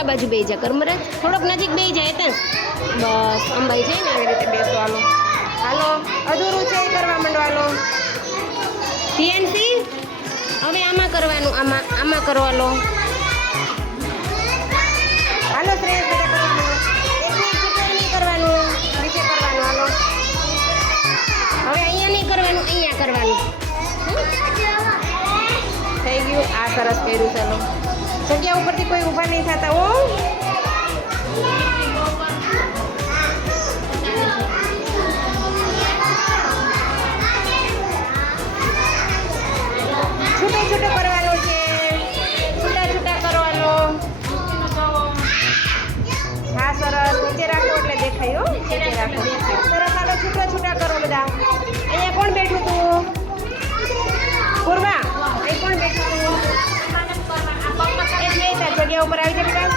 આ બાજુ બેસી જા. કરમરાજ થોડોક નજીક બેસી જાય ત્યાં બસ, અંબાઈ છે ને આવી રીતે બેસો હાલો હાલો અધૂરું છે એ કરવા માંડો હાલો પીએનસી? હવે આમાં કરવાનું, આમાં આમાં હાલો શ્રેયસ કરવા લો મિનિટ નહીં કરવાનું. હાલો. હવે અહીંયા નહીં કરવાનું, અહીંયા કરવાનું. થઈ ગયું, આ સરસ કર્યું, ચાલો. જગ્યા ઉપરથી કોઈ ઊભા નહીં થતા, હો. છૂટું છૂટું કરવાનું છે. છૂટા છૂટા કરવાનો. હા, સરસ. નીચે રાખો એટલે દેખાય નીચે રાખો. સરસ હાલો છૂટા છૂટા કરો બધા. નહીં ઉપર આવી છે બેટા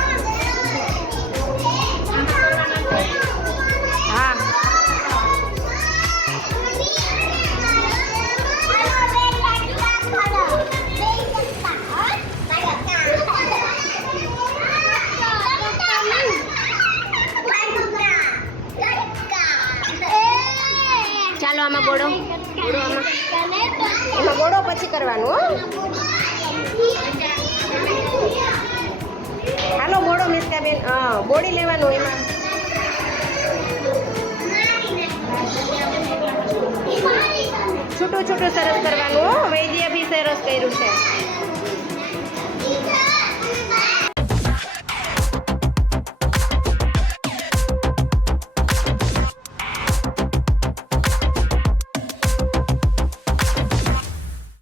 હા. ચાલો આમાં ગોળો ગોળો આમાં. એમાં ગોળો પછી કરવાનું હો. હા બોડી લેવાનું એમાં? છૂટું છૂટું સરસ કરવાનું વૈદ્ય બી સરસ કર્યું છે.